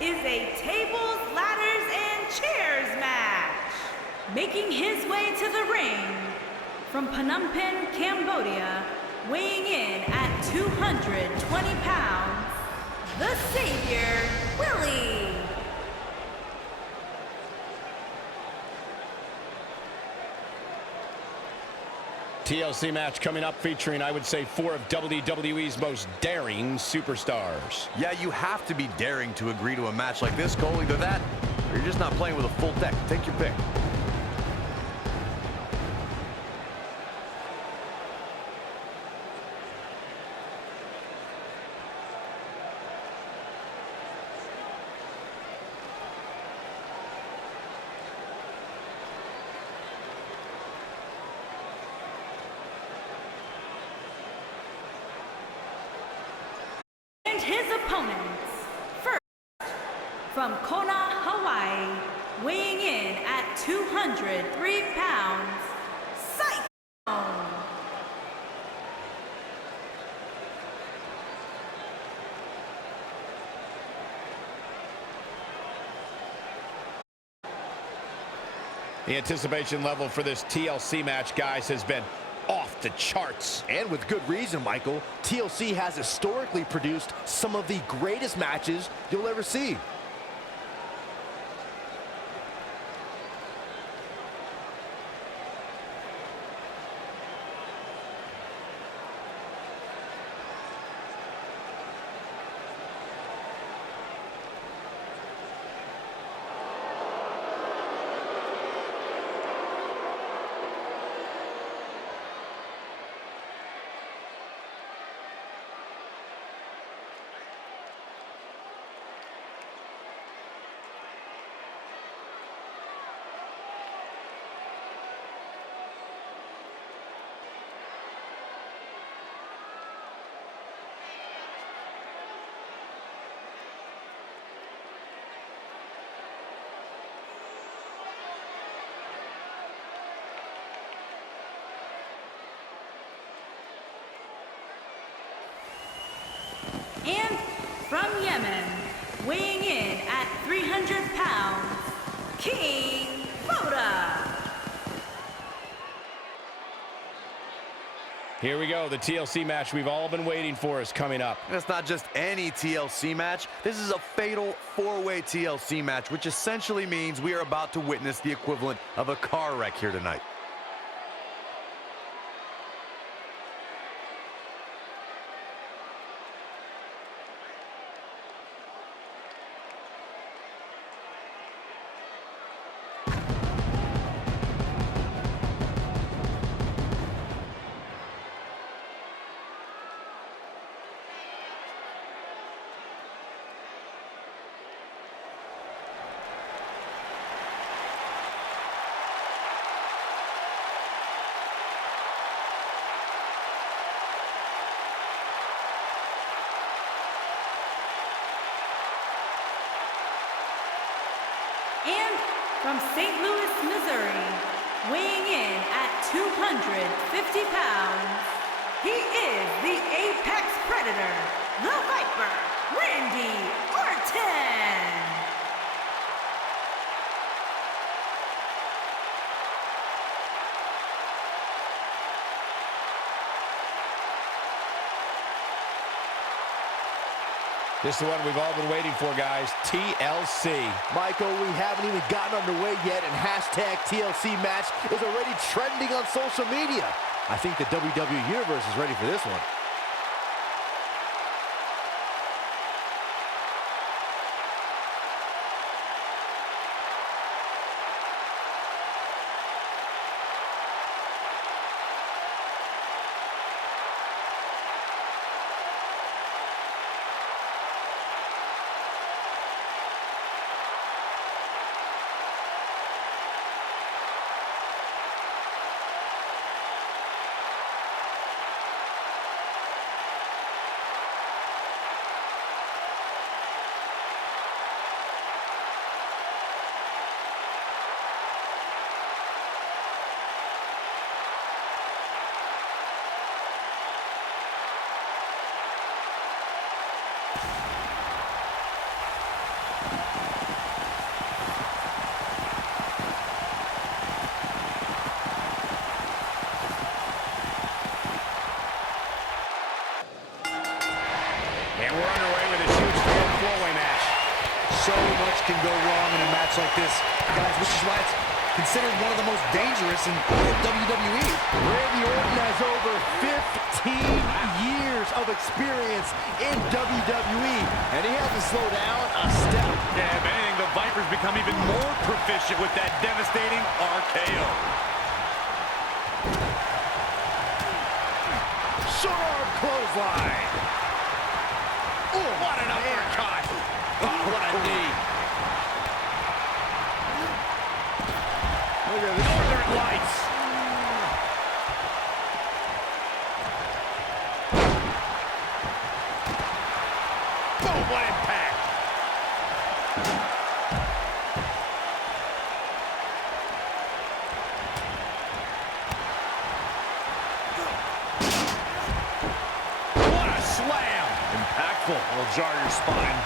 is a tables, ladders, and chairs match. Making his way to the ring from Phnom Penh, Cambodia, weighing in at 220 pounds, the Savior, Willie. TLC match coming up featuring, I would say, 4 of WWE's most daring superstars. Yeah, you have to be daring to agree to a match like this, Cole. Either that, or you're just not playing with a full deck. Take your pick. His opponents, first, from Kona, Hawaii, weighing in at 203 pounds, Cyclone. The anticipation level for this TLC match, guys, has been off the charts. And with good reason, Michael. TLC has historically produced some of the greatest matches you'll ever see. And from Yemen, weighing in at 300 pounds, King Boda. Here we go. The TLC match we've all been waiting for is coming up. It's not just any TLC match. This is a fatal 4-way TLC match, which essentially means we are about to witness the equivalent of a car wreck here tonight. And from St. Louis, Missouri, weighing in at 250 pounds, he is the Apex Predator, the Viper, Randy Orton. This is the one we've all been waiting for, guys. TLC. Michael, we haven't even gotten underway yet, and hashtag TLC match is already trending on social media. I think the WWE Universe is ready for this one. can go wrong in a match like this, guys, which is why it's considered one of the most dangerous in WWE. Randy Orton has over 15 years of experience in WWE, and he hasn't slowed down a step. Yeah, if anything, the Viper's become even more proficient with that devastating RKO. Short arm clothesline. Oh, what an uppercut. Oh, what a knee. Look at this. Northern Lights. Boom, what impact. What a slam. Impactful. It'll jar your spine.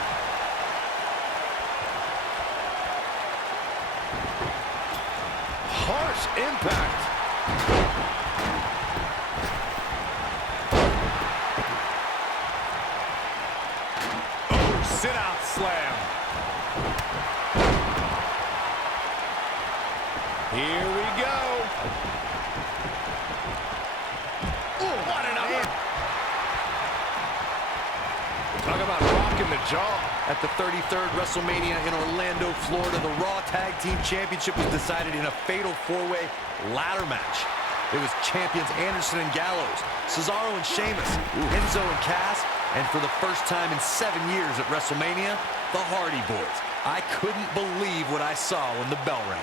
Harsh impact. Oh, sit-out slam. Here we go. Oh, what an uppercut. Talk about rocking the jaw. At the 33rd WrestleMania in Orlando, Florida, the Raw Tag Team Championship was decided in a fatal four-way ladder match. It was champions Anderson and Gallows, Cesaro and Sheamus, Enzo and Cass, and for the first time in 7 years at WrestleMania, the Hardy Boys. I couldn't believe what I saw when the bell rang.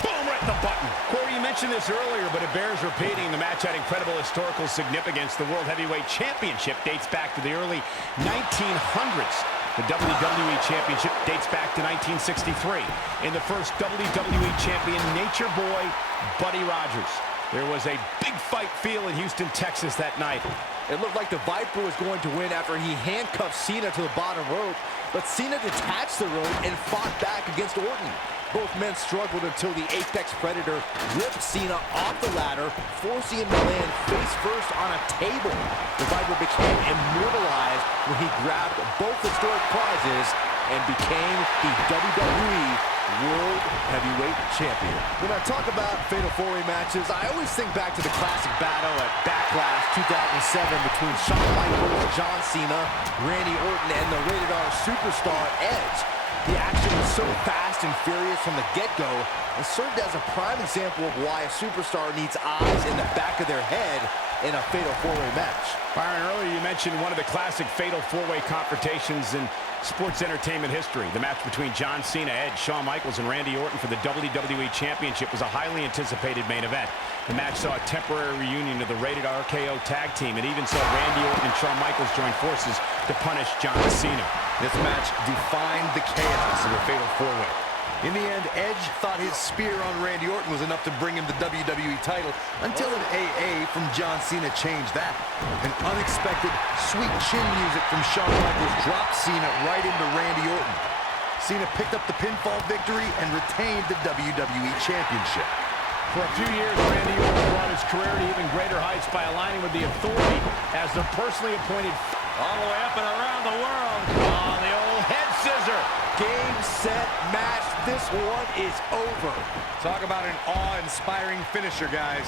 Boom, right in the button. Corey, you mentioned this earlier, but it bears repeating. The match had incredible historical significance. The World Heavyweight Championship dates back to the early 1900s. The WWE Championship dates back to 1963. In the first WWE Champion, Nature Boy, Buddy Rogers. There was a big fight feel in Houston, Texas that night. It looked like the Viper was going to win after he handcuffed Cena to the bottom rope, but Cena detached the rope and fought back against Orton. Both men struggled until the Apex Predator ripped Cena off the ladder, forcing him to land face first on a table. The Viper became immortalized when he grabbed both historic prizes and became the WWE World Heavyweight Champion. When I talk about Fatal 4-Way matches, I always think back to the classic battle at Backlash 2007 between Shawn Michaels, John Cena, Randy Orton, and the Rated R superstar Edge. The action was so fast and furious from the get-go and served as a prime example of why a superstar needs eyes in the back of their head in a Fatal 4-Way match. Byron, earlier you mentioned one of the classic Fatal 4-Way confrontations in sports entertainment history. The match between John Cena, Edge, Shawn Michaels, and Randy Orton for the WWE Championship was a highly anticipated main event. The match saw a temporary reunion of the Rated RKO tag team and even saw Randy Orton and Shawn Michaels join forces to punish John Cena. This match defined the chaos of a Fatal 4-Way. In the end, Edge thought his spear on Randy Orton was enough to bring him the WWE title until an AA from John Cena changed that. An unexpected sweet chin music from Shawn Michaels dropped Cena right into Randy Orton. Cena picked up the pinfall victory and retained the WWE Championship. For a few years, Randy Orton brought his career to even greater heights by aligning with the Authority as the personally appointed All the way up and around the world. on the old head scissor. Game, set, match. This one is over. Talk about an awe-inspiring finisher, guys.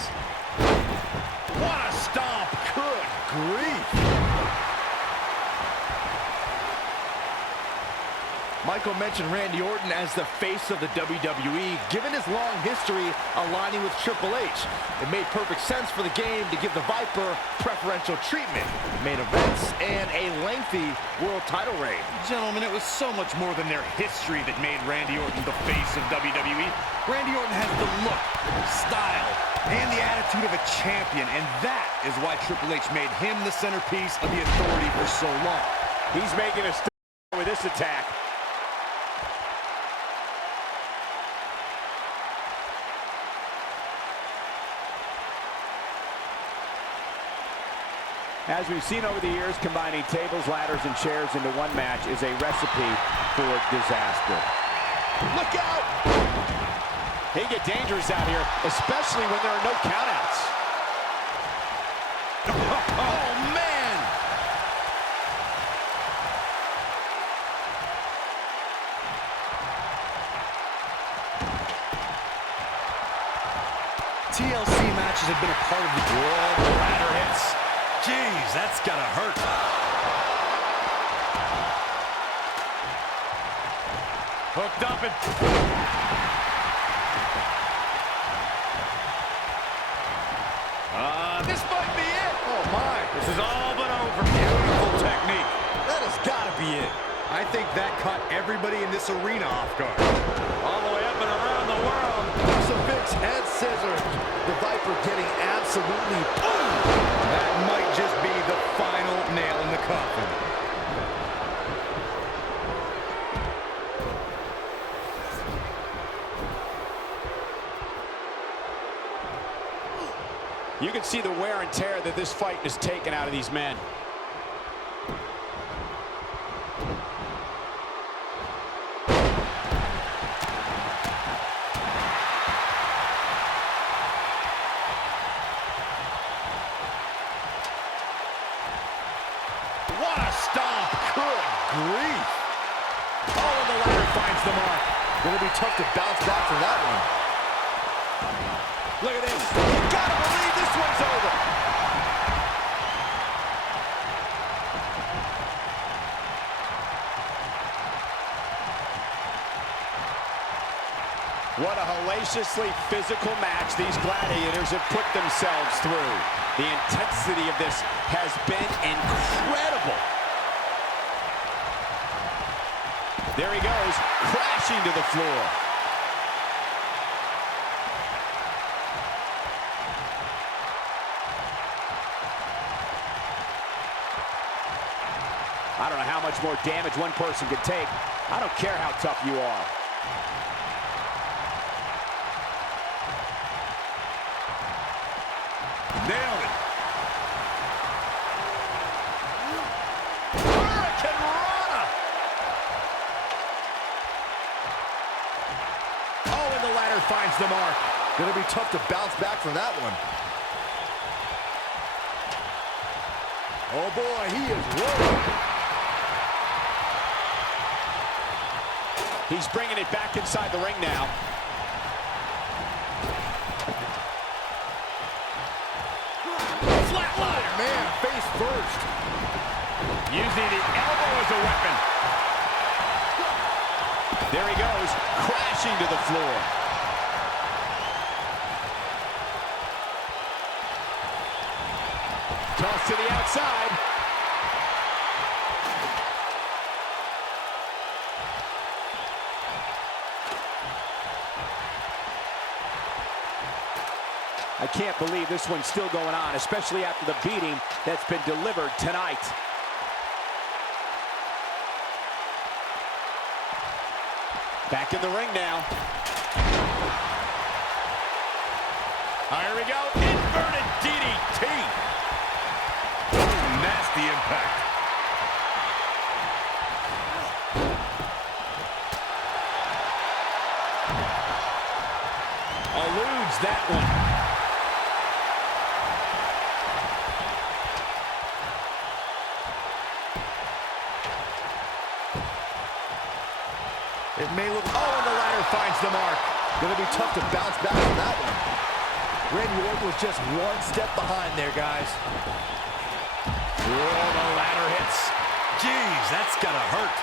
What a stomp. Good grief. Michael mentioned Randy Orton as the face of the WWE, given his long history aligning with Triple H. It made perfect sense for the game to give the Viper preferential treatment, main events, and a lengthy world title reign. Gentlemen, it was so much more than their history that made Randy Orton the face of WWE. Randy Orton has the look, style, and the attitude of a champion, and that is why Triple H made him the centerpiece of the Authority for so long. He's making a start with this attack. As we've seen over the years, combining tables, ladders, and chairs into one match is a recipe for disaster. Look out! They get dangerous out here, especially when there are no countouts. Oh, man! TLC matches have been a part of the ladder hits. Jeez, that's gotta hurt. Hooked up and... this might be it. Oh, my. This is all but over. Beautiful technique. That has got to be it. I think that caught everybody in this arena off guard. All the way up and around the world. Crucifix head scissors. The Viper getting absolutely boom. That might just be the final nail in the coffin. You can see the wear and tear that this fight has taken out of these men. What a stomp. Good grief. Oh, and the ladder finds the mark. Gonna be tough to bounce back from that one. Look at this. You gotta believe this one's over. What a hellaciously physical match these gladiators have put themselves through. The intensity of this has been incredible. There he goes, crashing to the floor. I don't know how much more damage one person could take. I don't care how tough you are. Nailed it. Hurricane Rana. Oh, and the ladder finds the mark. Gonna be tough to bounce back from that one. Oh boy, he is rolling. He's bringing it back inside the ring now. Flatliner. Man, face first. Using the elbow as a weapon. There he goes, crashing to the floor. Toss to the outside. I can't believe this one's still going on, especially after the beating that's been delivered tonight. Back in the ring now. Here we go. Inverted DDT. Oh, nasty impact. Eludes that one. It may look... Oh, and the ladder finds the mark. Gonna be tough to bounce back from that one. Randy Orton was just one step behind there, guys. Whoa, the ladder hits. Jeez, that's gotta hurt.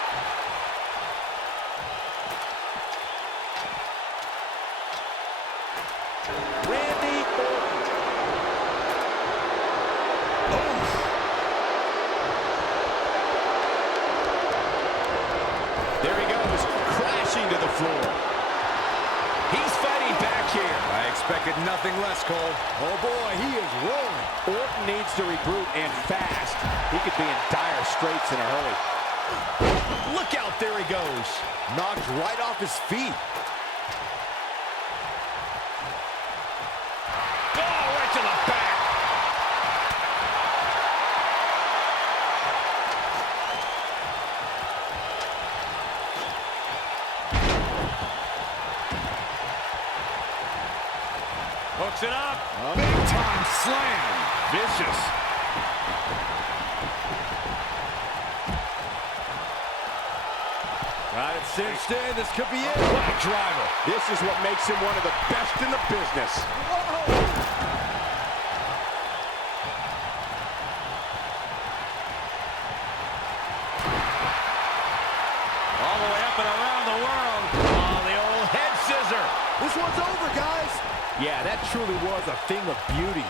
Randy Orton. There he goes, crashing to the floor. He's fighting back here. I expected nothing less, Cole. Oh boy, he is rolling. Orton needs to regroup and fast. He could be in dire straits in a hurry. Look out, there he goes. Knocked right off his feet. Oh, right to the back. Hooks it up. Big time slam. Vicious. Got it cinched in. This could be it. Black driver. This is what makes him one of the best in the business. Whoa! All the way up and around the world. Oh, the old head scissor. This one's over, guys. Yeah, that truly was a thing of beauty.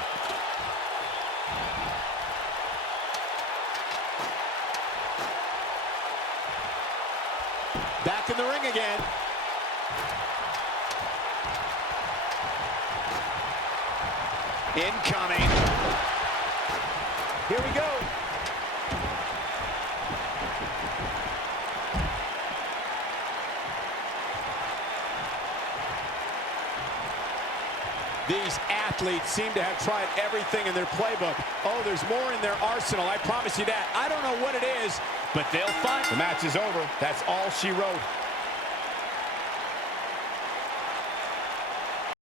Back in the ring again. Incoming. Here we go. These athletes seem to have tried everything in their playbook. Oh, there's more in their arsenal, I promise you that. I don't know what it is, but they'll fight. The match is over. That's all she wrote.